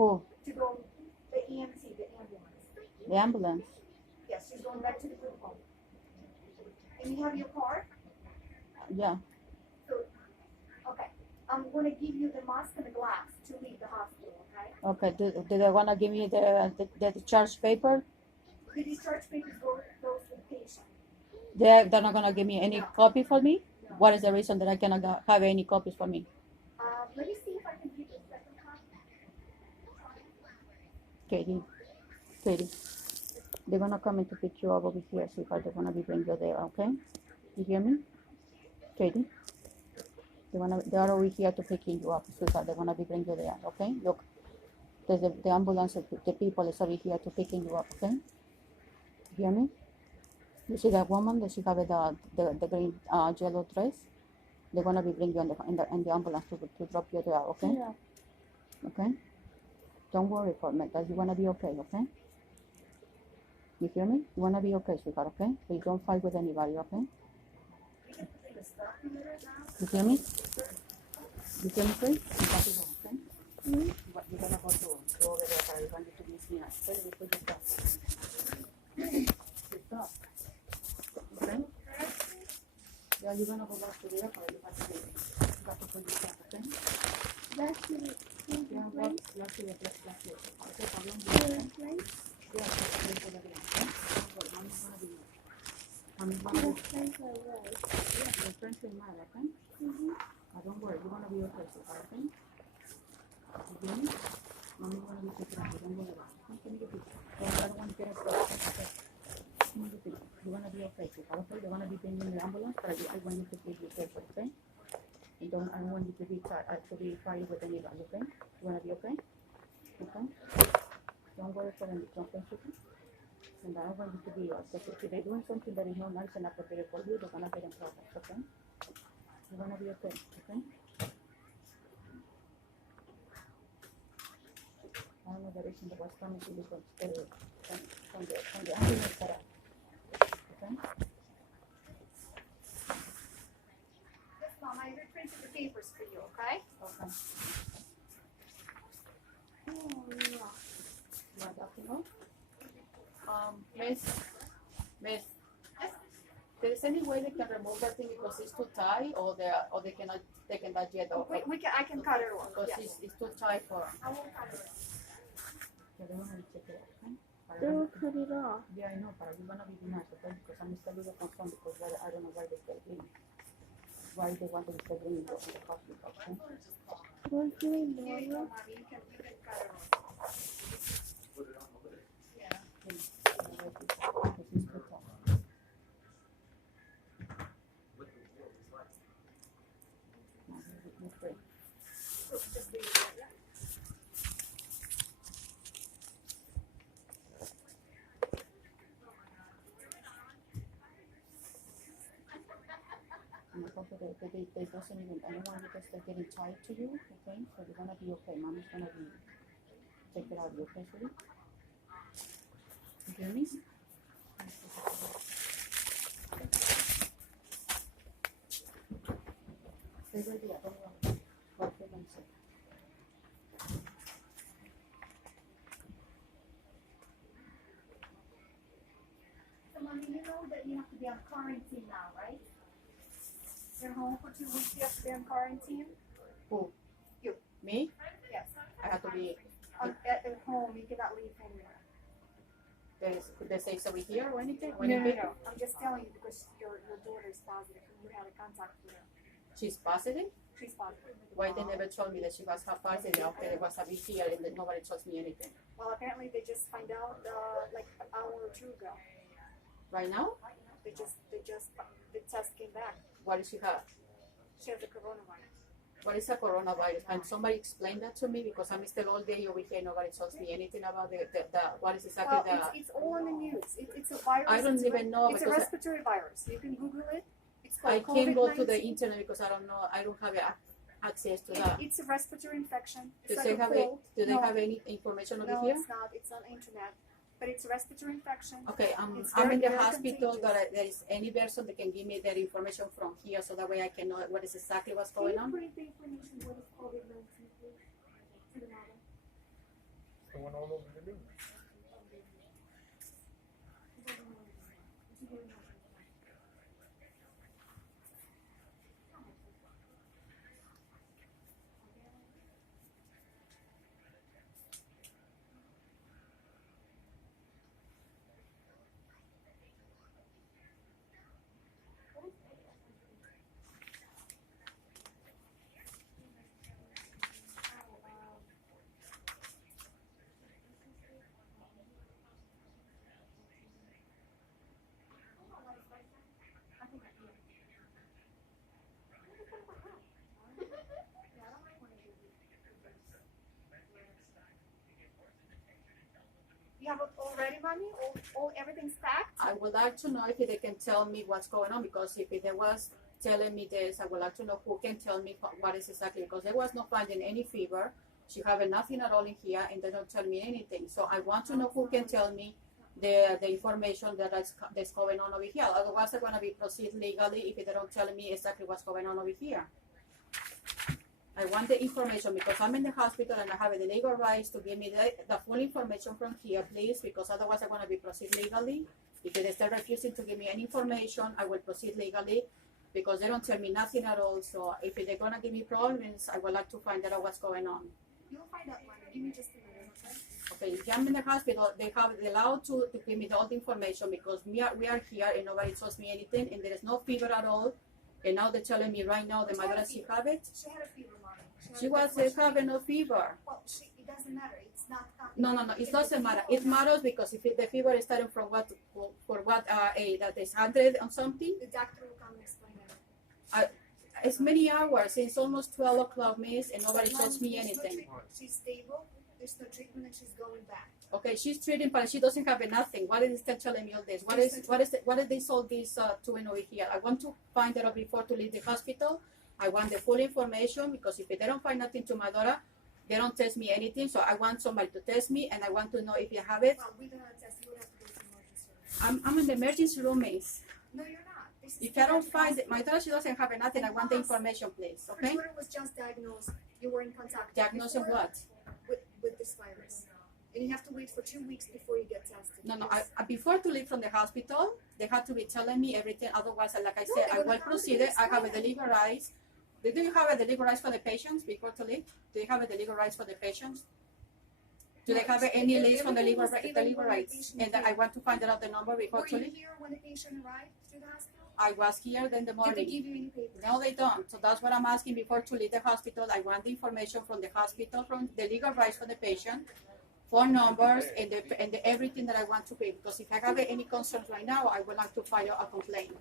Who? To go, the EMT, the ambulance. The ambulance. Yes, she's going back to the group home. And you have your card? Yeah. So, okay. I'm going to give you the mask and the glass to leave the hospital, okay? Okay. Do they want to give me the discharge paper? The discharge papers goes to the patient. They're not going to give me any No. copy for me? No. What is the reason that I cannot have any copies for me? Let me see if I can give you a second copy. Katie, they're going to come in to pick you up over here, sweetheart. They're going to be bringing you there, okay? You hear me? Katie? They are over here to picking you up, sweetheart. They're going to be bringing you there, okay? Look, there's the ambulance, the people is over here to picking you up, okay? You hear me? You see that woman? Does she have the green yellow dress? They're going to be bringing you in the ambulance to drop you there, okay? Yeah. Okay? Don't worry for me. That you want to be okay, okay? You hear me? You want to be okay, sweetheart, okay? Please don't fight with anybody, okay? You hear me? You hear me, please? You got to go, okay? Mm-hmm. You're going to go to over there, but I want you to be seen. Okay? Before you stop. You stop. Okay? Yeah, you're going to go back to there, but you have to leave. You got to put your stuff, okay? Back to the Yeah, place. back to the place. Okay, pardon me, okay? Yeah, that's the place, okay? But mommy's going to be there. Mommy's going to be there. That's my way. Yeah, your friends will matter, okay? Mm-hmm. Don't worry, you're gonna be okay, sweetheart, okay? You hear me? Mommy's gonna be taking care of you, don't worry about it. Come, give me the picture. I don't want to get us started, okay? Give me the picture. You're gonna be okay, sweetheart, okay? They're gonna be bringing the ambulance, but I want you to please be careful, okay? I don't want you to be fighting with anybody, okay? You wanna be okay? Okay? Don't worry for any something, sweetie. And I don't want you to be upset. If they're doing something that is not nice and appropriate for you, they're gonna get in trouble, okay? You're gonna be okay, okay? I don't know the reason that was coming to you from the ambulance car. Okay? Yes, Mom, I reprinted the papers for you, okay? Okay. Oh, yeah. You want that to know? Miss, there's any way they can remove that thing because it's too tight, or they cannot yet off? I can cut it off. Because Yes. it's too tight for. I won't cut it off. Yeah, they want to check it out, okay? They will cut it off. Yeah, I know, but you're gonna be nice, okay? Because I'm still a little concerned because I don't know why they still bring. Why they want to still bring it to the hospital, okay? We're doing Here you normal. go, Mommy. You can cut it off. Yeah. Because it's too tight. You're free. Just leave it there, yeah. And because they doesn't even, I don't want you to start getting tied to you, okay? So you're gonna be okay. Mommy's gonna be, take it out of you, okay, sweetie? You hear me? Stay right there, don't worry. What can I say? So, Mommy, you know that you have to be on quarantine now, right? You're home for 2 weeks. You have to be on quarantine. Who? You. Me? Yes. I have to be, At home, you cannot leave anywhere. could they say so here or anything? Or No. anything? I'm just telling you because your daughter is positive and you had a contact with her. She's positive? She's positive. Why they never told me that she was positive after there was a big here and that nobody told me anything? Well, apparently they just find out like an hour or two ago. Right now? The test came back. What does she have? She has the coronavirus. What is a coronavirus? Can somebody explain that to me? Because I'm still all day over here. Nobody tells me anything about the what is exactly Well, it's all on the news. It's a virus. I don't even know It's a because respiratory virus. You can Google it. It's I called can't go to COVID-19. the internet because I don't know. I don't have access to that. It's a respiratory infection. Do It's they like a have cold. do they No. have any information over No, here? it's not. It's on the internet. But it's a respiratory infection. Okay, It's I'm in the very hospital. contagious. That there is any person that can give me that information from here, so that way I can know what is exactly what's going Can on. you put the information what is COVID-19 please, to the mother? going on over the news. You have it all ready, mommy? All everything's packed? I would like to know if they can tell me what's going on, because if they was telling me this, I would like to know who can tell me what is exactly, because they was not finding any fever. She having nothing at all in here, and they don't tell me anything. So I want to know who can tell me the information that's going on over here. Otherwise, I'm going to be proceed legally if they don't tell me exactly what's going on over here. I want the information because I'm in the hospital and I have the legal rights to give me the full information from here, please, because otherwise I'm going to be proceed legally. If they start refusing to give me any information, I will proceed legally because they don't tell me nothing at all. So if they're going to give me problems, I would like to find out what's going on. You'll find out, mommy. Give me just a minute, okay? Okay, if I'm in the hospital, they have allowed to give me all the information because we are here and nobody tells me anything and there is no fever at all. And now they're telling me right now that my daughter, she have it. She had a fever, mommy. She was having no fever. Well, it doesn't matter. It's not. No. It doesn't matter. It matters because if the fever is starting from what that is 100 or something. The doctor will come and explain it. It's many hours. It's almost 12 o'clock, miss, and nobody tells me anything. She's stable. There's no treatment, and she's going back. Okay, she's treating, but she doesn't have nothing. What is they telling me all this? What did they sold this doing over here? I want to find out before to leave the hospital. I want the full information because if they don't find nothing to my daughter, they don't test me anything. So I want somebody to test me, and I want to know if you have it. Well, we're gonna test. You would have to go to the emergency room. I'm in the emergency room, miss. No, you're not. If I don't find it, my daughter, she doesn't have nothing. I want the information, please. Her Okay? daughter was just diagnosed. You were in contact. Diagnosed of what? With this virus. And you have to wait for 2 weeks before you get tested. No. Before to leave from the hospital, they had to be telling me everything. Otherwise, like I No, said, they're I gonna will come proceed. and I have a explain legal rights. Do you have a legal rights for the patients before to leave? Do you have a legal rights for the patients? Do they have any list from the legal rights? And I want to find out the number before Were to you leave. here when the patient arrived to the hospital? I was here then the Did they morning. give you any papers? No, they don't. So that's what I'm asking before to leave the hospital. I want the information from the hospital, from the legal rights for the patient, phone numbers, and everything that I want to pay. Because if I have any concerns right now, I would like to file a complaint.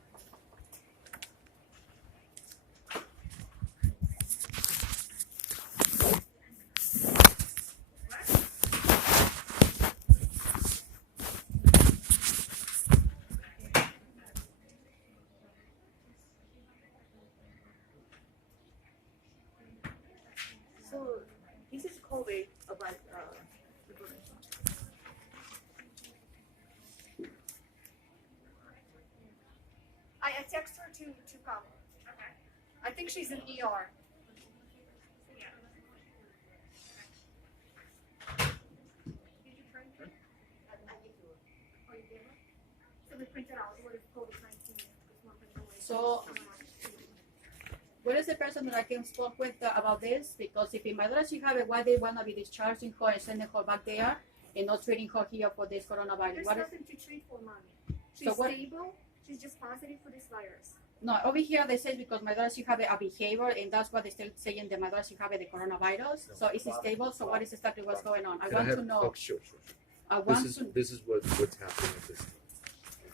So this is COVID about information. I text her to come. Okay. I think she's in ER. Did you print it? Oh, you gave her? So we printed out what is COVID-19. This one printed away. So, where is the person that I can speak with about this? Because if in my daughter she have it, why they want to be discharging her and sending her back there and not treating her here for this coronavirus? There's What is, nothing to treat for, mommy. She's So what- stable. She's just positive for this virus. no, over here they say because my daughter she have a behavior and that's what they still saying that my daughter she have the coronavirus. So is it stable? So what is exactly what's going on? I Can want have, to know. Oh, sure. I want to. This is what's happening at this time.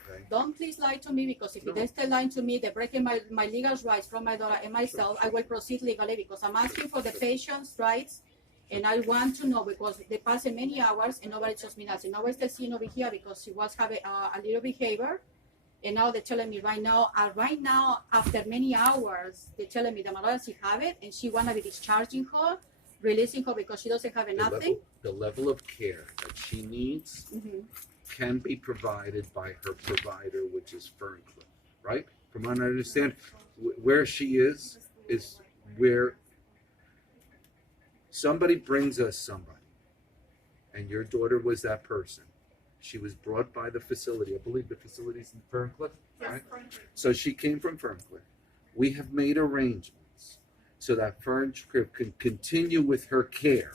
Okay. Don't please lie to me because if they still lying to me, they're breaking my legal rights from my daughter and myself. I will proceed legally because I'm asking for the patient's rights, and I want to know because they passed many hours and nobody tells me nothing. Now we're still seeing over here because she was having a little behavior, and now they're telling me right now after many hours, they're telling me that my daughter she have it and she wanna be discharging her, releasing her because she doesn't have nothing. The level of care that she needs can be provided by her provider, which is Ferncliff, right? From what I understand, where she is where somebody brings us somebody, and your daughter was that person. She was brought by the facility. I believe the facility's in Ferncliff, right? So she came from Ferncliff. We have made arrangements so that Ferncliff can continue with her care.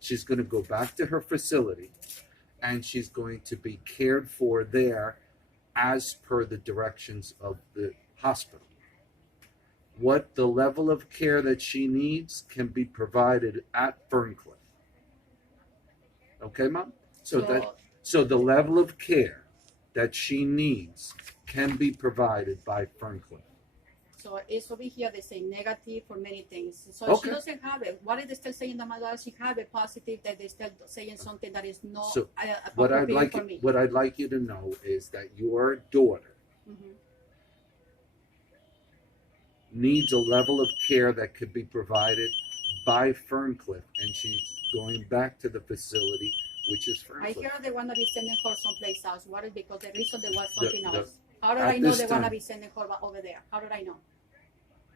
She's going to go back to her facility, and she's going to be cared for there as per the directions of the hospital. What the level of care that she needs can be provided at Ferncliff. Okay, Mom? So the level of care that she needs can be provided by Ferncliff. So it's over here, they say negative for many things. So Okay. she doesn't have it. What is they still saying that my daughter, she have a positive, that they still saying something that is not So what appropriate for me? I'd like you to know is that your daughter Mhm. needs a level of care that could be provided by Ferncliff, and she's going back to the facility, which is I Ferncliff. hear they want to be sending her someplace else. What is because the reason there was The- something the- else? How did at I know this they want to time- be sending her over there? How did I know?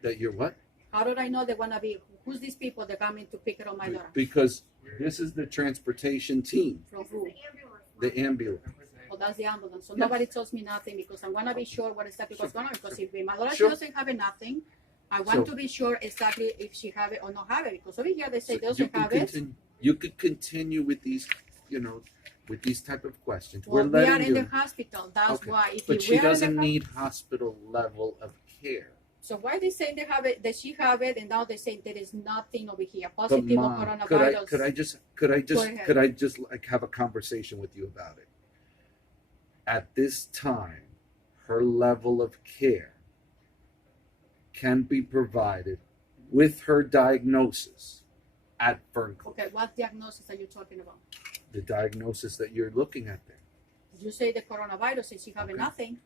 That you're what? How did I know they want to be? Who's these people that coming to pick her on my daughter? Because this is the transportation team, From who? the ambulance. Oh, that's the ambulance. So Yes. nobody tells me nothing because I want to be sure what exactly what's going on. Because if my daughter Sure. she doesn't have it, nothing, I want So- to be sure exactly if she have it or not have it. Because over here they say So they doesn't have it. you could continue with these, with these type of questions. Well, We're we are letting in you. the hospital. That's Okay. why. If But we she were in the doesn't need hospital level of care. So why they saying they have it? That she have it, and now they say there is nothing over here But positive of Mom, coronavirus. could I just like have a conversation with you about it? At this time, her level of care can be provided with her diagnosis at Ferncliff. Okay, what diagnosis are you talking about? The diagnosis that you're looking at there. You say the coronavirus, and she have Okay. nothing.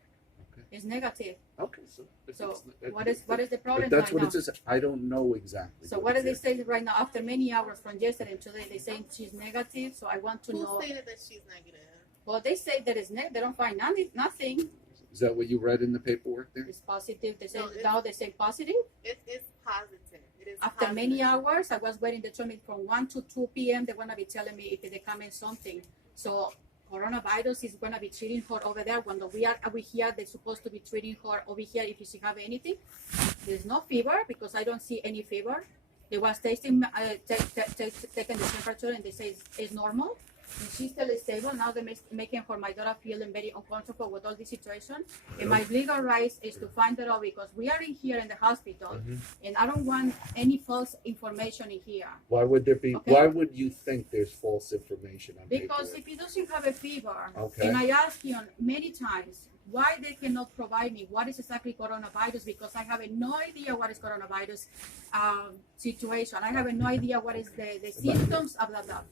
Okay. It's negative. Okay, so So what is the problem But that's right what now? it says. I don't know exactly. So what did they say right now? After many hours from yesterday and today, they saying she's negative. So I want to know. Who stated that she's negative? Well, they say that it's they don't find nothing. Is that what you read in the paperwork there? It's positive. They say No, it's- now they say positive. It's positive. It is After positive. many hours, I was waiting. They told me from 1 to 2 p.m. They're gonna be telling me if they come in something. So coronavirus is gonna be treating her over there. When we are over here, they're supposed to be treating her over here if she have anything. There's no fever because I don't see any fever. They was taking taking the temperature and they say it's normal. And she's still stable. Now they're making for my daughter feeling very uncomfortable with all this situation. And my legal rights is to find her out because we are in here in the hospital, and I don't want any false information in here. Why would there be? Okay. Why would you think there's false information on Because paperwork? if he doesn't have a fever, Okay. and I asked him many times why they cannot provide me what is exactly coronavirus, because I have no idea what is coronavirus situation. I have no idea what is the symptoms of that.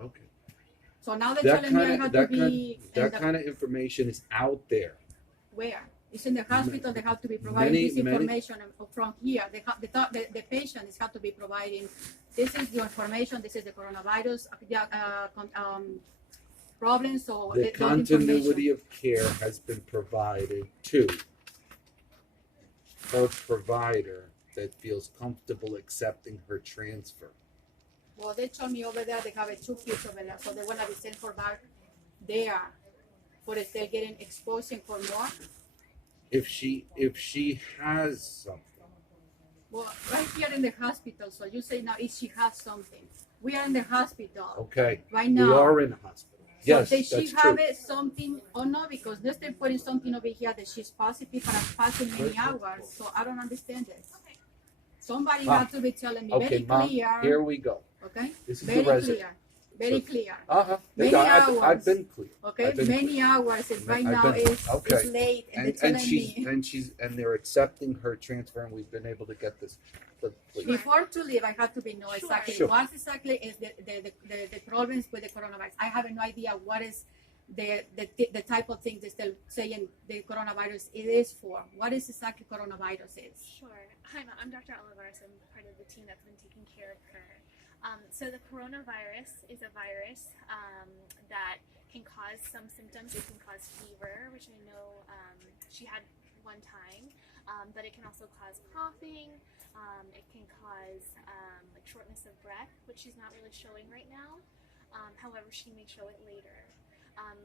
Okay. So now they're That telling me I kind have of to be in that the, kind of information is out there. where? It's in the hospital. They have to be providing Many- this information from here. The patients have to be providing. This is your information. This is the coronavirus problem. So The that continuity information. of care has been provided to her provider that feels comfortable accepting her transfer. Well, they told me over there they have 2 kids over there, so they want to be sent for back there. But if they're getting exposing for more, If she has something, well, right here in the hospital. So you say now if she has something, we are in the hospital okay, right we now. are in a hospital. So Yes, does she that's have true. it something or not? Because they're still putting something over here that she's positive, but I'm passing many hours, so I don't understand this. Somebody Mom. has to be telling me Okay, very Mom, clear. here we go. Okay, This is very the resident. clear, very So- clear. Many I've hours. been clear. Okay, I've been many hours. And right I've now been- it's okay. late, and they're And telling me. and they're accepting her transfer, and we've been able to get this. But please. Before to leave, I have to be know exactly Sure. what exactly is the problems with the coronavirus. I have no idea what is the type of thing they're still saying the coronavirus it is for. What is exactly coronavirus is? Sure. Hi, I'm Dr. Olivares. I'm part of the team that's been taking care of her. So the coronavirus is a virus that can cause some symptoms. It can cause fever, which I know she had one time, but it can also cause coughing. It can cause like shortness of breath, which she's not really showing right now. However, she may show it later.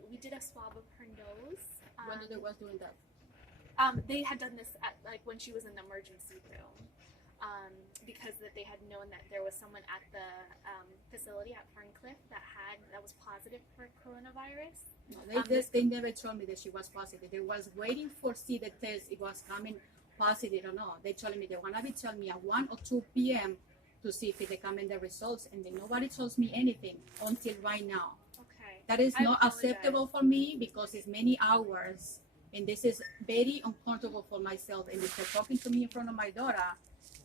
We did a swab of her nose. When they was doing that? They had done this at, like, when she was in the emergency room, because that they had known that there was someone at the facility at Ferncliff that was positive for coronavirus. No, they never told me that she was positive. They was waiting for see the test. It was coming positive or not. They told me they wanna be tell me at 1 or 2 p.m. to see if they come in the results, and then nobody tells me anything until right now. Okay. That is I not apologize. acceptable for me because it's many hours, and this is very uncomfortable for myself. And if they're talking to me in front of my daughter,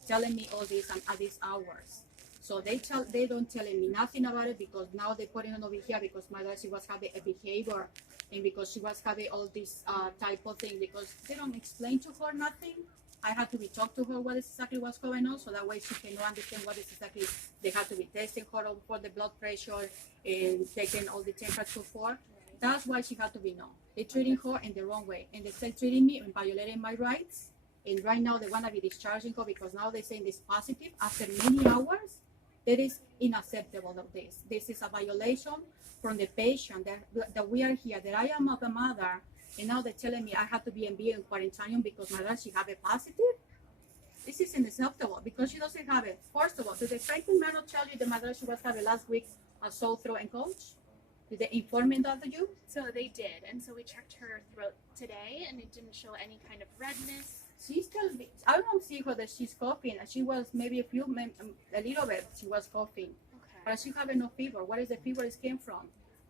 telling me all this at these hours. So they don't telling me nothing about it because now they put it on over here because my daughter, she was having a behavior and because she was having all this type of thing because they don't explain to her nothing. I had to be talk to her what is exactly what's going on so that way she can understand what is exactly they have to be testing her for the blood pressure and taking all the temperature for. That's why she had to be known. They're treating her in the wrong way and they're still treating me and violating my rights. And right now they want to be discharging her because now they're saying this positive after many hours. That is unacceptable of this. This is a violation from the patient that we are here, that I am of a mother, and now they're telling me I have to be in quarantine because my daughter, she have a positive? This is unacceptable because she doesn't have it. First of all, did the Franklin Manor tell you that my daughter, she was having last week a sore throat and cold? Did they inform that to you? So they did, and so we checked her throat today, and it didn't show any kind of redness. She's still, I don't see her that she's coughing. She was maybe a little bit, she was coughing. Okay. But she having no fever. What is the fever it came from?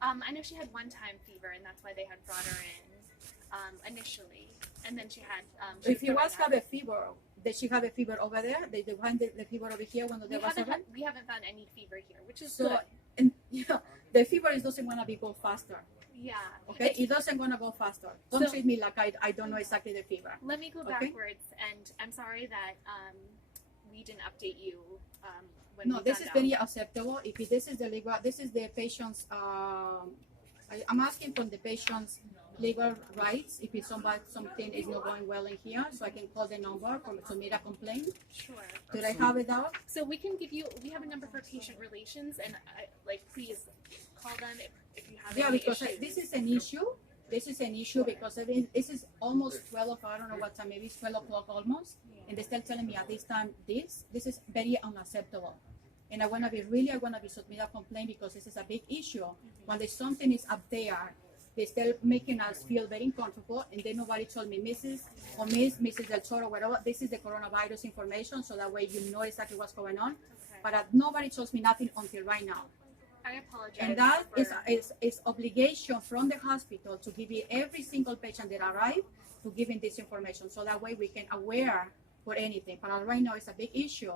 I know she had one-time fever, and that's why they had brought her in initially. And then she had. If you was have a fever, did she have a fever over there? Did they find the fever over here when there was a we haven't found any fever here, which is so, good. and yeah, the fever is doesn't want to go faster. Yeah. Okay, it doesn't want to go faster. Don't So- treat me like I don't know exactly the fever. Let me go Okay. backwards, and I'm sorry that we didn't update you when No, we this found is out. very acceptable. If this is the legal, this is the patient's. I'm asking from the patient's legal rights. If it's something is not going well in here, so I can call the number to submit a complaint. Sure. Did I have it out? So we can give you. We have a number for patient relations, and please call them if you have. Yeah, any because issues. this is an issue. This is an issue because this is almost 12 o'clock. I don't know what time. Maybe it's 12 o'clock almost. And they're still telling me at this time this is very unacceptable. And I want to be submit a complaint because this is a big issue. When there's something is up there, they still making us feel very uncomfortable. And then nobody told me, Mrs. or Mrs. Del Toro, whatever, this is the coronavirus information. So that way you know exactly what's going on. Okay. But nobody tells me nothing until right now. I apologize. And that for- is obligation from the hospital to give it every single patient that arrive to give him this information. So that way we can aware for anything. But right now it's a big issue.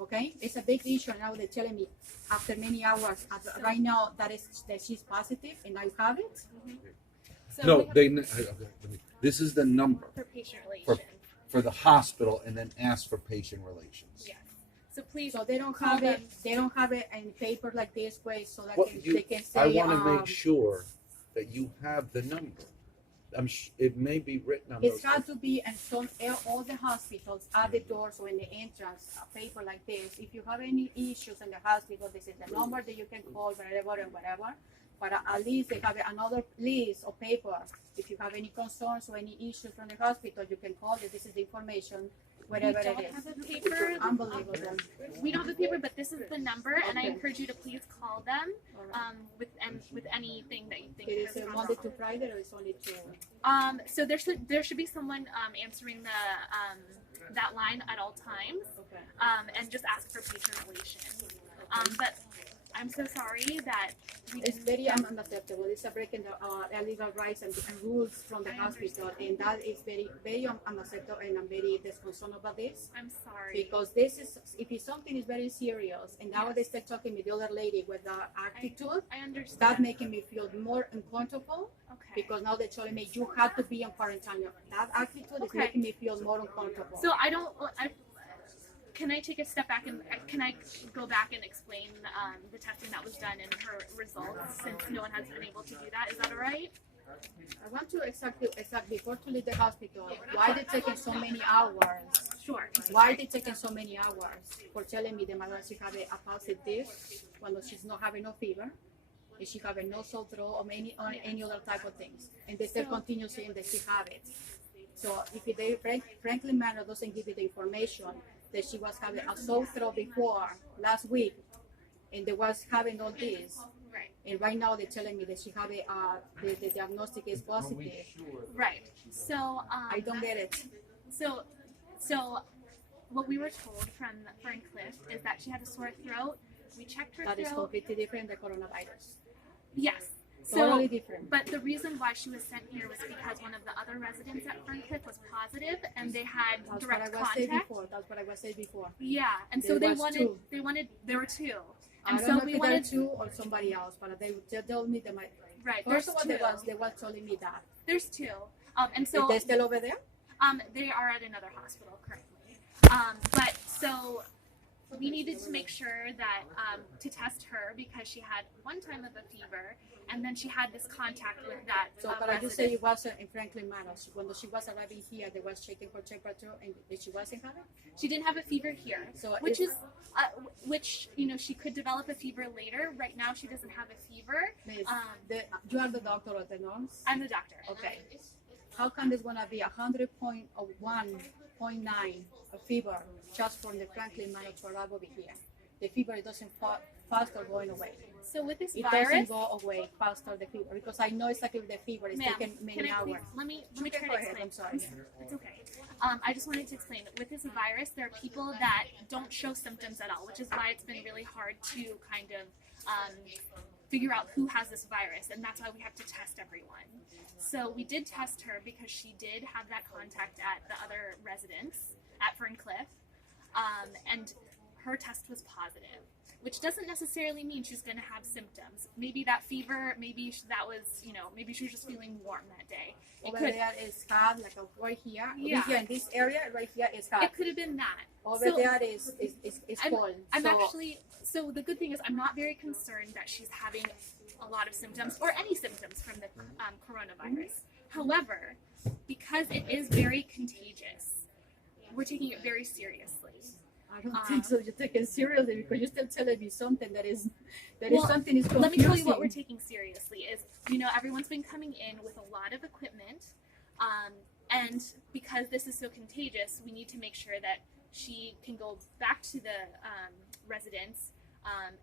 Okay, it's a big issue. Now they're telling me after many hours, right now that she's positive and I have it. So No, we have this is the number for patient relations. for the hospital, and then ask for patient relations. Yes. So please. So they don't call have it. them. They don't have it in paper like this way, so that Well, they can say. I want to make sure that you have the number. It may be written on It's those. got to be in all the hospitals at the doors or in the entrance, a paper like this. If you have any issues in the hospital, this is the number that you can call, whatever and whatever. But at least they have another list of paper. If you have any concerns or any issues from the hospital, you can call it. This is the information, whatever We don't it have is. a paper. Unbelievable. We don't have a paper, but this is the number, and I Okay. encourage you to please call them All right. with anything that you think It has is gone Monday wrong. to Friday, or it's only two? So there should be someone answering that line at all times, Okay. and just ask for patient relations. But I'm so sorry that we It's didn't. very unacceptable. It's a breaking the illegal rights and rules from the I hospital, understand. and that is very, very unacceptable. And I'm very disconcerted about this I'm sorry. because this is, if it's something is very serious, and now they start talking with the other lady with the attitude, I understand. that making me feel more uncomfortable Okay. because now they're telling me you have to be in quarantine. That attitude is Okay. making me feel more uncomfortable. So can I take a step back and can I go back and explain the testing that was done and her results since no one has been able to do that? Is that all right? I want to exactly before to leave the hospital. Why they taking so many hours? Sure. Why are they taking so many hours for telling me that my daughter she have a positive when she's not having no fever? and she have no sore throat or any other type of things, and they still continue saying that she have it. So if they frankly manner doesn't give you the information that she was having a sore throat before last week, and they was having all this, Right. and right now they're telling me that she have the diagnostic is positive. Right. So I don't get it. So what we were told from Ferncliff is that she had a sore throat. We checked her That is throat. completely different than coronavirus. Yes. Totally different. But the reason why she was sent here was because one of the other residents at Ferncliff was positive, and they had That's direct what I was saying contact. before. That's what I was saying before. Yeah, and so There they was wanted. two. They wanted. There were two, I and don't so know we if they're wanted. two or somebody else, but they told me that my Right. first There's one two. they was telling me that. There's two. And Is so they still over there? they are at another hospital currently. But so we needed to make sure that to test her because she had one time of a fever, and then she had this contact with that. So, but I just say it wasn't in Franklin Manor. When she was arriving here, they was checking her temperature, and she wasn't having. She didn't have a fever here, So which is which she could develop a fever later. Right now, she doesn't have a fever. Miss, you are the doctor or the nurse? I'm the doctor. Okay. How come there's gonna be 100.1.9 a fever just from the Franklin Manor to arrive over here? The fever doesn't faster going away. So with this It virus, doesn't go away faster the fever because I know exactly the fever is ma'am, taking many can I hours. please, let me You try can to go ahead, explain. I'm sorry. It's okay. I just wanted to explain that with this virus, there are people that don't show symptoms at all, which is why it's been really hard to kind of figure out who has this virus, and that's why we have to test everyone. So we did test her because she did have that contact at the other residence at Ferncliff, and her test was positive, which doesn't necessarily mean she's going to have symptoms. Maybe that fever, maybe that was, maybe she was just feeling warm that day. Over there is hot, like right here. Yeah. Over here in this area, right here is hot. It could have been that. Over So- there is cold. So the good thing is I'm not very concerned that she's having a lot of symptoms or any symptoms from the coronavirus. However, because it is very contagious, we're taking it very seriously. I don't think so. You take it seriously because you're still telling me something that is Well, something is confusing. Let me tell you what we're taking seriously is, everyone's been coming in with a lot of equipment, and because this is so contagious, we need to make sure that she can go back to the residence,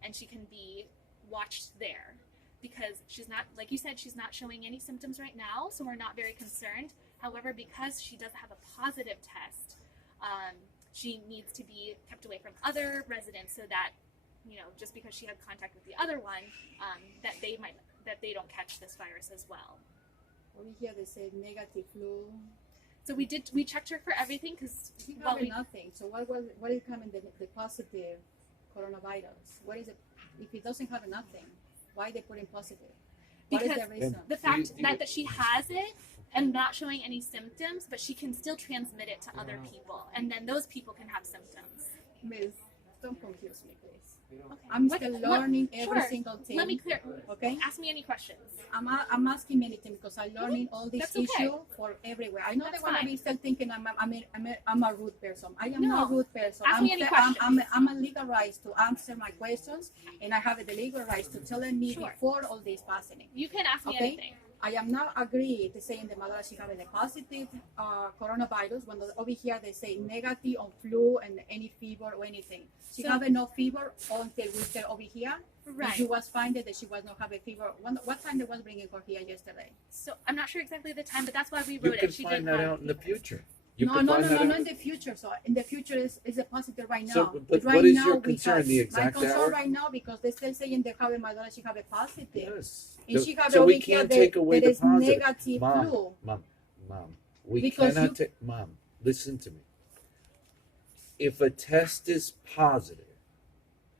and she can be watched there. Because she's not, like you said, she's not showing any symptoms right now, so we're not very concerned. However, because she does have a positive test, she needs to be kept away from other residents so that, just because she had contact with the other one, that they don't catch this virus as well. Over here they say negative flu. So we checked her for everything because She having nothing. So what is coming the positive coronavirus? What is it? If it doesn't have nothing, why they put in positive? What is Because the reason? the fact that she has it and not showing any symptoms, but she can still transmit it to other people, and then those people can have symptoms. Miss, don't confuse me, please. Okay. I'm still learning every sure. single thing. Let me clear. Okay. Ask me any questions. I'm asking many things because I'm learning all this That's okay. issue for everywhere. I know That's they want to fine. be still thinking I'm a rude person. I am No. not a rude person. Ask me any questions. I'm a legal rights to answer my questions, and I have the legal rights to tell me Sure. before all this happening. You can ask me Okay. anything. I am not agree to saying the mother she having a positive coronavirus when over here they say negative on flu and any fever or anything. She So- having no fever until we get over here. Right. And she was finding that she was not having fever. What time they was bringing her here yesterday? So I'm not sure exactly the time, but that's why we You wrote can it. She find did that have out in the fever. future. You No, can not find that out. in the future. So in the future is a positive right now. So, but right what is now your we concern? have- The exact my concern hour? right now because they still saying they have my daughter she have a positive. Yes. And she have So over we here can't that take away there the is positive. negative Mom, flu. Mom, we Because cannot you- take. Mom, listen to me. If a test is positive,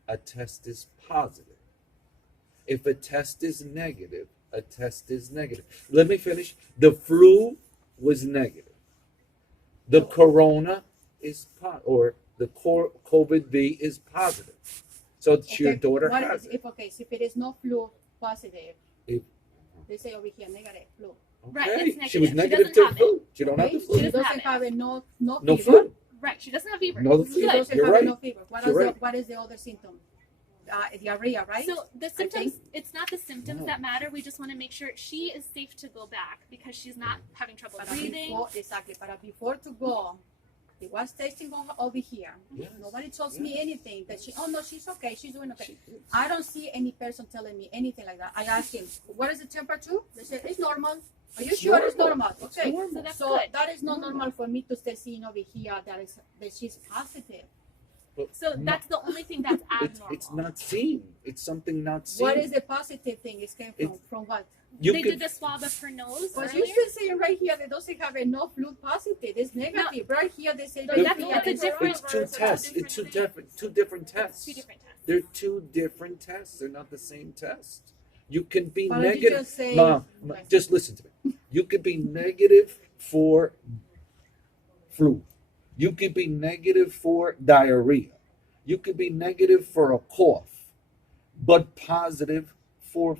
a test is positive. If a test is negative, a test is negative. Let me finish. The flu was negative. The corona is or the COVID-B is positive. So your daughter what has is, it. if it is no flu positive, If- they say over here negative flu. Right, Okay, it's she was negative. She negative to doesn't the flu. have She don't have Okay? the She flu. doesn't doesn't have have it. no No fever. flu. Right, she doesn't have fever. No She's fever. good. She doesn't You're have right. no fever. What You're are right. what is the other symptom? diarrhea, right? So the symptoms, think- it's not the symptoms No. that matter. We just want to make sure she is safe to go back because she's not having trouble But breathing. before to go, he was testing over here. Yes. Nobody tells me anything that she's okay, she's doing okay. She is. I don't see any person telling me anything like that. I asked him, what is the temperature? They said, it's normal. Are you sure it's normal? It's Okay. normal. So that's So good. that is not normal for me to stay seeing over here that she's positive. But So no, that's the only thing that's abnormal. it's not seen. It's something not seen. What is the positive thing? It came from? It's- From what? You They could- did the swab of her nose But earlier. you should say right here they doesn't have enough flu positive. It's negative. Right here they say So right that's- here. that's a it's- different- It's two tests. It's two different tests. Two different tests. They're two different tests. They're not the same test. You can be Why don't you negative. just say- Mom, Okay. just listen to me. You could be negative for flu. You could be negative for diarrhea. You could be negative for a cough, but positive for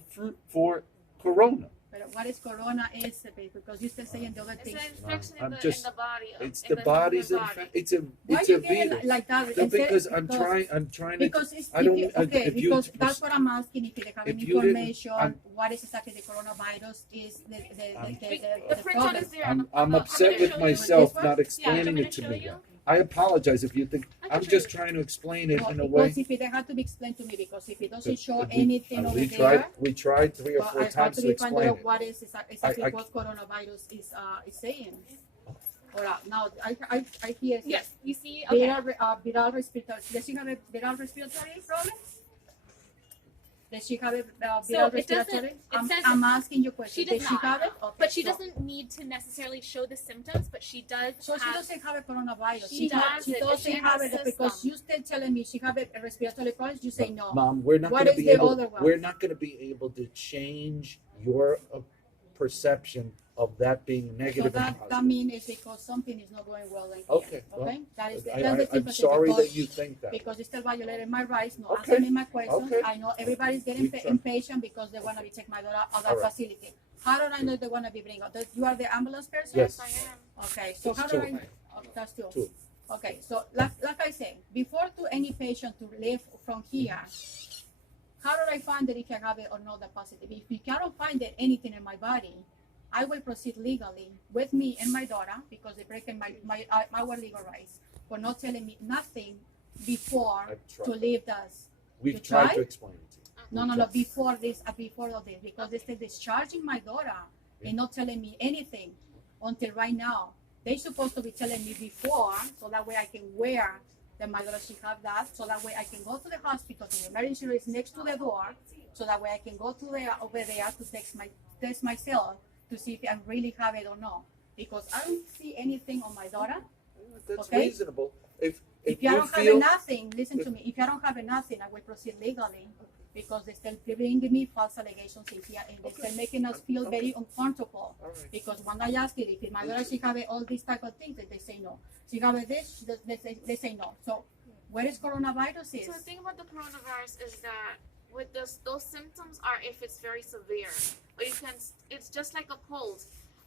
corona. But what is corona is, because you still saying the other It's things. an infection I'm in just- the body. It's in the human body's body. it's a Why it's you a getting virus. like that? No, Instead- because I'm trying to. Because it's, I don't- okay, if you- because that's what I'm asking. If they have if any you didn't- information, I'm- what is exactly the coronavirus is the The printout problem. is there. I'm gonna upset show with you. myself This one? not Yeah, explaining I'm gonna it to show me. you. I apologize if you think I can I'm show just you. trying to explain it No, in a because way. if it had to be explained to me, because if it doesn't show But anything over we there, tried 3 or well, 4 I have times to to be find explain out it. what is exactly I- what coronavirus is saying. All right, now I hear Yes, you see. Okay. viral respiratory. Does she have a viral respiratory problem? Does she have a So viral it doesn't- respiratory? it says- I'm asking you a question. She does Does she not. have it? Okay, But she so- doesn't need to necessarily show the symptoms, but she does So she have. doesn't have a coronavirus. She does She it, but doesn't she have has it because system. you still telling me she have a respiratory problem. You say no. Mom, we're not What going to is be the able. other one? We're not going to be able to change your perception of that being So negative and that positive. means it's because something is not going well in here. Okay, well, Okay. That is I, that's the I'm difference sorry because, that you think that. because it's still violating my rights. No, Okay. answer me my question. Okay. I know everybody's getting We try. impatient because they want to be take my daughter out of All that right. facility. How do I know they want to be bring up? You are the ambulance person. Yes. I am. Okay. So It's how do two. I? Oh, that's two. Two. Okay. So like I say, before to any patient to leave from here, how do I find that if I have it or not the positive? If you cannot find it, anything in my body, I will proceed legally with me and my daughter because they're breaking our legal rights for not telling me nothing before I've tried. to leave us. We've You tried tried? to explain it to you. No, We've tried. before this, before all this, because they still discharging my daughter and not telling me anything until right now. They supposed to be telling me before, so that way I can wear that my daughter should have that, so that way I can go to the hospital. The emergency room is next to the door, so that way I can go to over there to test myself to see if I really have it or not. Because I don't see anything on my daughter. That's Okay. reasonable. If If you you don't have feel nothing, listen to me. If you don't have nothing, I will proceed legally because they still bringing me false allegations in here and they still making us feel very uncomfortable. all right. Because when I ask it, if my daughter she have all these type of things, they say no. She have this, they say no. So where is coronavirus is? So the thing about the coronavirus is that with those symptoms are if it's very severe, or you can. It's just like a cold.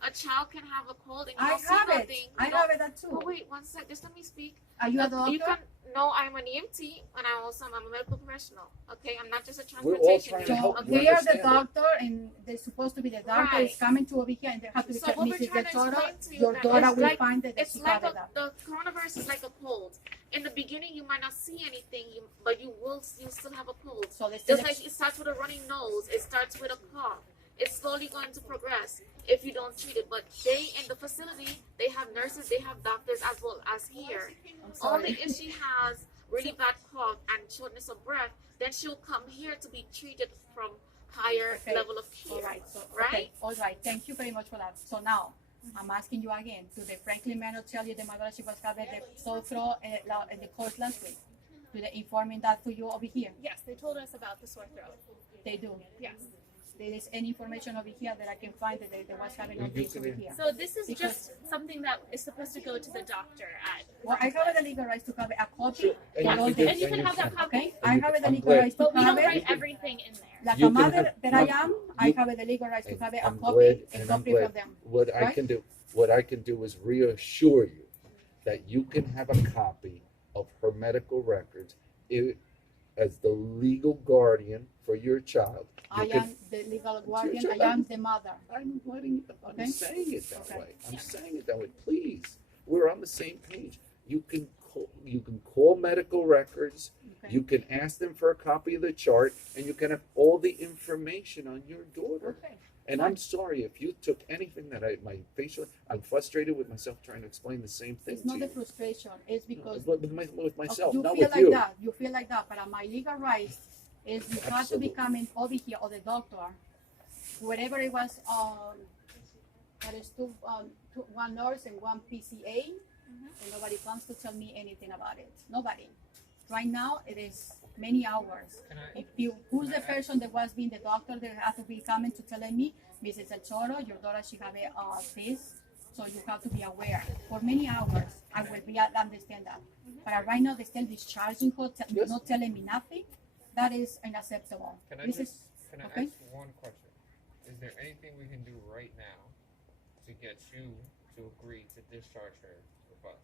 A child can have a cold and you I don't see have it. nothing. I have it that too. Oh wait, one sec. Just let me speak. Are you a doctor? You can. No, I'm an EMT, and I'm a medical professional. Okay, I'm not just a We're all transportation trying to So help unit. you they are the understand it. doctor, and they're supposed to be the doctor Right. is coming to over here, and they have to be So like, what we're Mrs. trying to Doctora, explain to you your that daughter it's will like- find it that It's she like have it. the coronavirus is like a cold. In the beginning, you might not see anything, but you still have a cold. So they still Just like it starts with a running nose, it starts with a cough. It's slowly going to progress if you don't treat it. But they in the facility, they have nurses, they have doctors as well as here. Only if she has really bad cough and shortness of breath, then she'll come here to be treated from higher Okay. level of care. All right. So Right? okay. All right. Thank you very much for that. So now I'm asking you again. Do the Franklin Manor tell you the mother she was having the sore throat in the course last week? Do they informing that to you over here? Yes, they told us about the sore throat. They do. Yes. There is any information over here that I can find that they was having all You this can- over here. So this is Because- just something that is supposed to go to the doctor at. Well, I have the legal rights to have a copy Sure. And for you all can do- this. And you can have that can. copy. Okay, I have the I'm legal glad. rights to But we have don't it. write everything in there. Like You a can mother have- that I am, I you- have the legal rights to have a I'm copy, glad, a and I'm copy glad. from them. What I right? can do is reassure you that you can have a copy of her medical records as the legal guardian for your child. I am the legal guardian. I am the mother. I'm Okay. saying it that Okay. way. I'm saying it that way. Please, we're on the same page. You can call medical records. Okay. You can ask them for a copy of the chart, and you can have all the information on your daughter. Okay. And I'm sorry if you took anything that my facial. I'm frustrated with myself trying to explain the same thing It's to not the you. frustration. It's because With myself, you not feel with like you. that. You feel like that. But my legal rights is you have to be coming over here or the doctor, whatever it was. There is one nurse and one PCA, and nobody comes to tell me anything about it. Nobody. Right now, it is many hours. Who's the person that was being the doctor that has to be coming to telling me, Mrs. El Choro, your daughter, she have this, so you have to be aware. For many hours, I will be understand that. But right now, they're still discharging her, Yes. not telling me nothing. That is unacceptable. Can I This is okay. ask one question? Is there anything we can do right now to get you to agree to discharge her with us?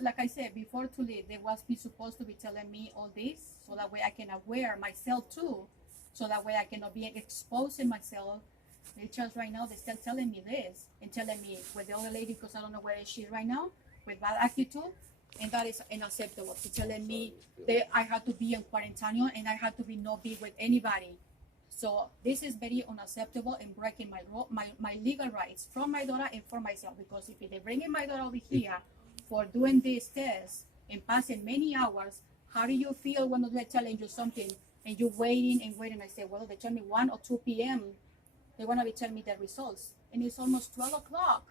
Like I said, before to leave, they was supposed to be telling me all this, so that way I can aware myself too, so that way I cannot be exposing myself. They just right now, they're still telling me this and telling me with the other lady, because I don't know where she is right now, with bad attitude, and that is unacceptable. To telling me that I had to be in quarantine and I had to not be with anybody. So this is very unacceptable and breaking my legal rights from my daughter and for myself. Because if they bring in my daughter over here for doing this test and passing many hours, how do you feel when they're telling you something and you're waiting and waiting? I say, well, they tell me 1 or 2 p.m. They're gonna be telling me the results, and it's almost 12 o'clock.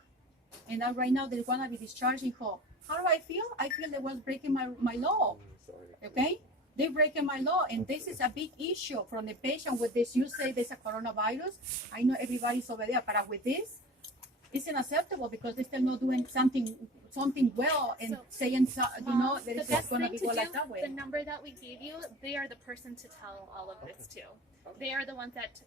And now right now they're gonna be discharging her. How do I feel? I feel they was breaking my law. Okay? They're breaking my law, and this is a big issue from the patient with this. You say there's a coronavirus. I know everybody's over there, but with this, it's unacceptable because they're still not doing something well and saying, that The it's best going to thing be to go do, like that way. the number that we gave you, they are the person to tell all of this to. They are the ones that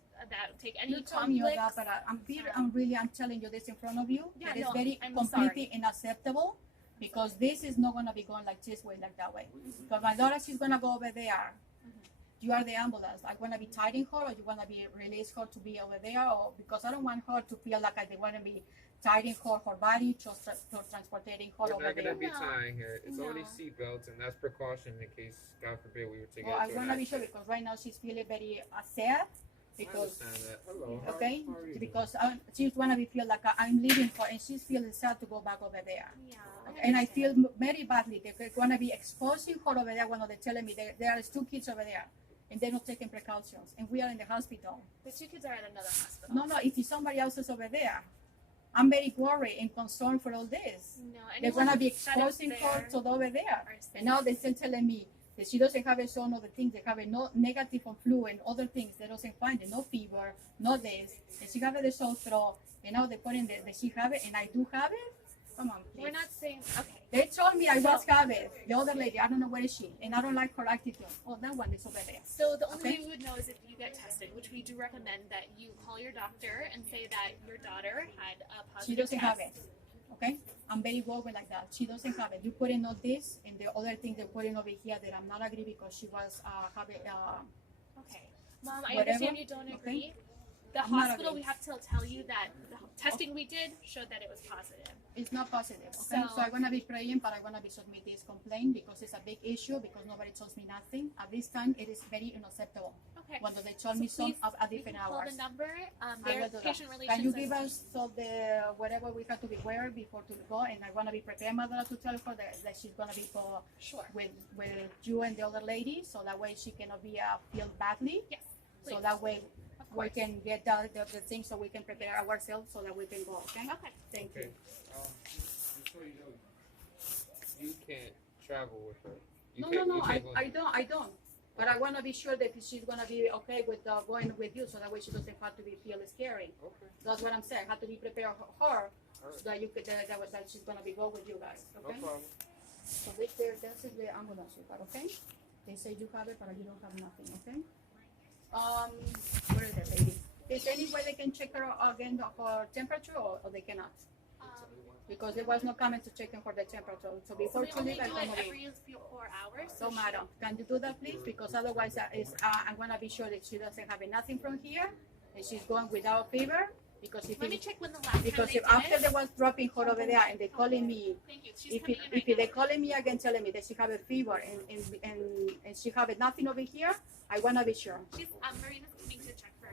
take any You told me all that, conflicts. but I'm telling you this in front of you. Yeah, It is no, very I'm completely unacceptable because this is not going to be going like this way, like that way. Because my daughter, she's going to go over there. You are the ambulance. I want to be tying her, or you want to be release her to be over there, or because I don't want her to feel like they want to be tying her body, just transporting her We're over not there. gonna be tying her. It's No. only seatbelts, and that's precaution in case, God forbid, we were to get Well, I into want an to be sure accident. because right now she's feeling very sad I because. understand that. Hello. Okay, How are you? because she's wanna be feel like I'm leaving her, and she's feeling sad to go back over there. Yeah, And I feel very badly. They're gonna be exposing her over there when they're telling me there are 2 kids over there, and they're not taking precautions, and we are in the hospital. the 2 kids are at another hospital. No, if it's somebody else is over there, I'm very worried and concerned for all this. No, They're gonna be that is exposing her there to over there, are and now they're still telling me that she doesn't have some other things. They have a no negative on flu and other things. They doesn't find it, no fever, no this, and she have the sore throat. And now they're putting that she have it, and I do have it. Come on, please. We're not saying okay. They told me I was have it. The other lady, I don't know where is she, and I don't like her attitude. Oh, that one is over there. So the only Okay. way we would know is if you get tested, which we do recommend that you call your doctor and say that your daughter had a positive She doesn't test. have it. Okay, I'm very worried like that. She doesn't have it. You put in all this, and the other thing they put in over here that I'm not agree because she was having. Okay, Mom, I Whatever. understand you don't agree. The I'm not hospital, agree. we have to tell you that the testing we did showed that it was positive. It's not positive. Okay, so I'm gonna be praying, but I'm gonna be submit this complaint because it's a big issue because nobody tells me nothing. At this time, it is very unacceptable. Okay. When they told So me some please, at you different can call hours. the number. I Their will do that. patient relations. Can you give and- us so the whatever we have to be wear before to go? And I want to be prepared, mother, to tell her that she's gonna be go Sure. with you and the other lady, so that way she cannot be feel badly. Yes. So please. that way Of we course. can get the thing, so we can prepare ourselves, so that we can go. Okay. Okay. Thank Okay. you. Just so you know, you can't travel with her. No, can't- no, you can't go- I don't. But I want to be sure that she's gonna be okay with going with you, so that way she doesn't have to be feel scary. Okay. That's what I'm saying. I have to be prepared for her, so that you could that she's gonna be go with you guys. No Okay. problem. So this is the ambulance report, okay? They say you have it, but you don't have nothing, okay? Where is that lady? Is any way they can check her again for temperature, or they cannot? Because there was no comment to checking for the temperature. So So before we to only leave, I do don't it know. every 4 matter. Can you do that, please? Because otherwise, I'm gonna be sure that she doesn't have nothing from here, and she's going without fever. Because if Let me check when the last because time if after they was dropping her over there and they calling me, Thank you. She's if coming in right they now. calling me again, telling me that she have a fever and she have nothing over here, I wanna be sure. She's Marina's coming to check for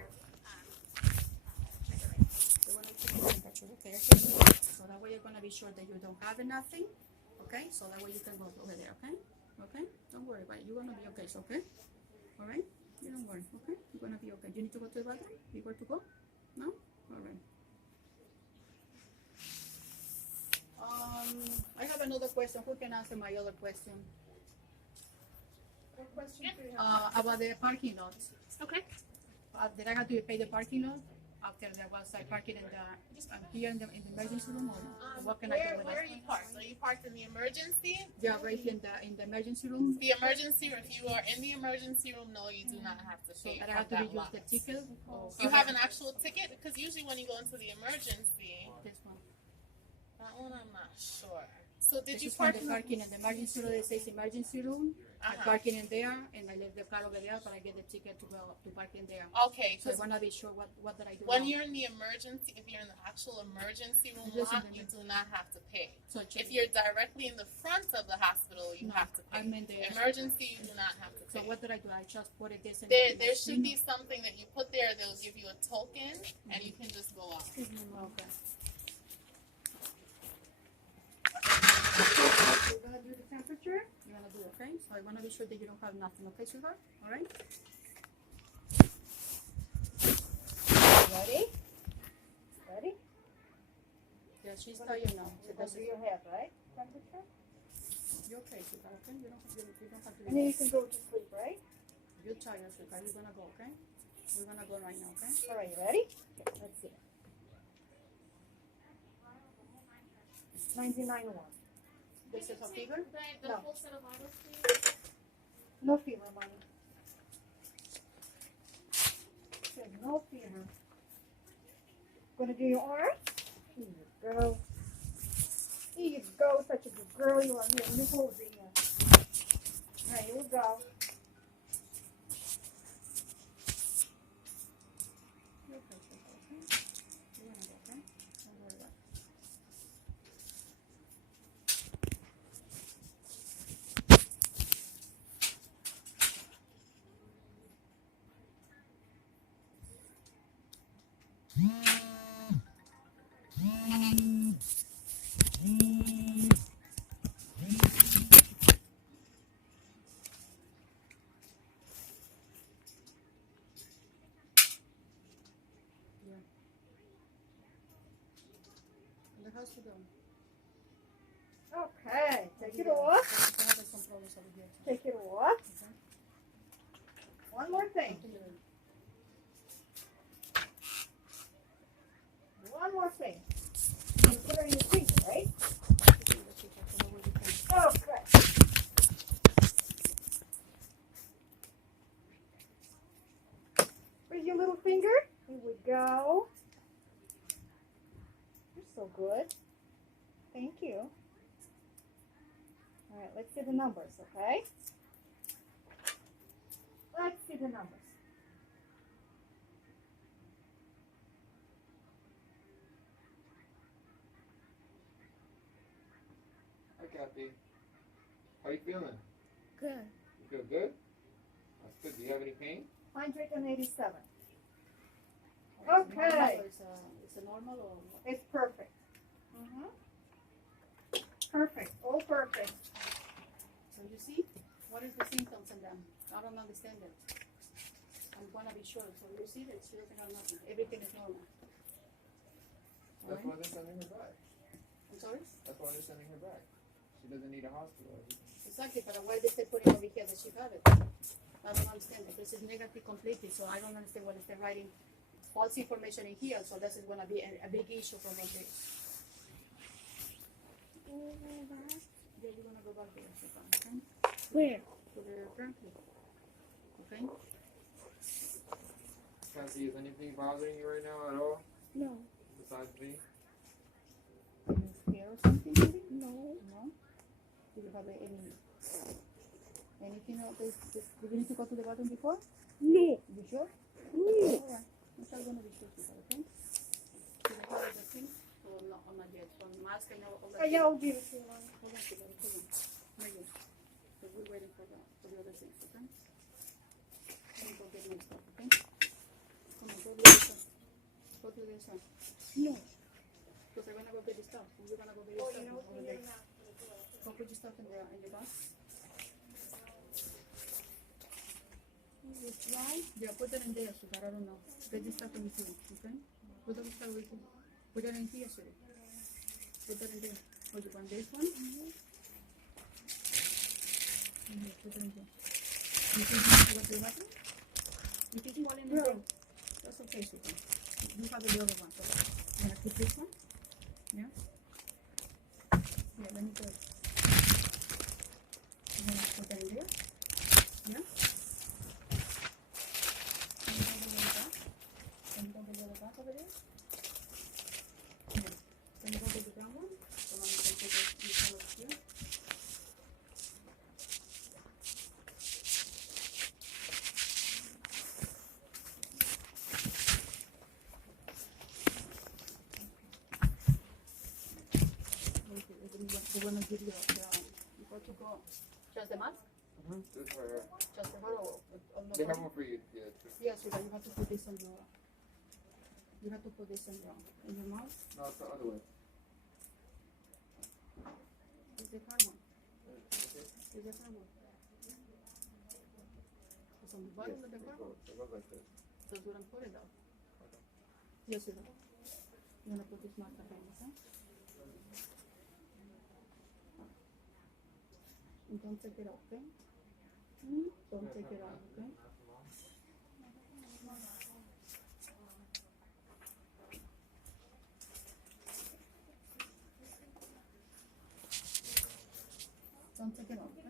They wanna check your temperature, okay? So that way you're gonna be sure that you don't have nothing, okay? So that way you can go over there, okay? Okay? Don't worry about it. You're gonna be okay, so, okay? All right? You don't worry, okay? You're gonna be okay. You need to go to the bathroom before to go? No? All right. I have another question. Who can answer my other question? What question do you have? About the parking lot. Okay. Did I have to pay the parking lot after there was parking in the here in the emergency room? Or what can I do with Where are that? you parked? Are you parked in the emergency? Yeah, right here in the emergency room. The emergency, if you are in the emergency room, no, you do not have to So pay that I for have to that use lot. the ticket. Or You have an actual ticket? Because usually when you go into the emergency, this one. that one I'm not sure. So did This you is from park the in the parking in the emergency room? It says emergency room. I park in there, and I leave the car over there, but I get the ticket to go to park in there. Okay, So I because wanna be sure what did I do when now? you're in the emergency, if you're in the actual emergency room Just in lot, the you do not have to pay. So If you're directly in the front of the hospital, you No, have to pay. I'm in the Emergency, you do not have to So pay. what did I do? I just put it this in There, the there should be machine? something that you put there. They'll give you a token, and you can just go out. Okay. We're gonna do the temperature. You wanna do it, okay? So I wanna be sure that you don't have nothing, okay, sweetheart? All right? Ready? Ready? Yeah, she's tired now. So You're gonna that's do your head, right? Temperature? you're okay, sweetheart, okay? You don't have to. And then you can go to sleep, right? You're tired, sweetheart. We're gonna go, okay? We're gonna go right now, okay? All right, you ready? Let's see. 99.1. This is a fever. The No. full set of vitals, please. No fever, mommy. Said no fever. Gonna do your arm? Here you go. Here you go, such a good girl you are. Here, let me hold you here. All right, here we go. You're okay, sweetheart, okay? You're gonna go, okay? Don't worry about it. In the hospital. Okay, take it off. I'm having some problems over here. Take it off. Okay. One more thing. One more thing. You put it on your finger, right? Okay. Where's your little finger? Here we go. You're so good. Thank you. All right, let's see the numbers, okay? Let's see the numbers. Hi, Kathy. How you feeling? Good. You feel good? That's good. Do you have any pain? 187. Normal, Okay. Is it normal or what? It's perfect. Perfect. All perfect. So you see, what is the symptoms in them? I don't understand it. I'm gonna be sure. So you see that she doesn't have nothing. Everything is normal. That's why they're sending her back. I'm sorry? That's why they're sending her back. She doesn't need a hospital. Exactly, but why did they put it over here that she got it? I don't understand it. This is negative completely, so I don't understand what is they writing false information in here, so this is gonna be a big issue for them. Yeah, you're gonna go back there, okay? Where? To the Franklin. Okay? Kathy, is anything bothering you right now at all? No. Besides me? Are you scared or something, maybe? No. No? Do you have any Did you need to go to the bathroom before? 네. You sure? 네. Alright. I'm sure gonna be sure to that, okay? Do they have the thing? Or not yet? For mask and all that. 아, I'll give it to you. Hold on, hold on. Right here. So we're waiting for the other things, okay? Let me go get my stuff, okay? Come on, go to the other side. Go to the other side. No. Because I'm gonna go get the stuff. You're gonna go get your stuff over there. Go put your stuff in the bus. Yeah, put it in there, sweetheart. I don't know. Get this stuff in here, okay? Put the stuff with you. Put it in here, sweetie. Put that in there. Oh, you want this one? Put it in there. You think you want to go to the bathroom? You think you want it in there? That's okay, sweetie. You have the other one. So you want to keep this one? Yeah? Yeah, let me go. You want to put that in there? Yeah? Can you go get the other back over there? Yeah. Can you go get the brown one? So mommy can put this one over here. They want to give you you got to go. Just the mask? This is right here. Just the whole or the They have body? one for you. Yeah. Too. Yes, you have to put this on your. You have to put this in your mouth. No, it's the other way. Is the car one? Is the car one? It's on the bottom of the car one. It goes like this. That's what I'm putting though. Yes, you do. You wanna put this mask behind, okay? And don't take it off, okay? Don't take it off, okay? Don't take it off.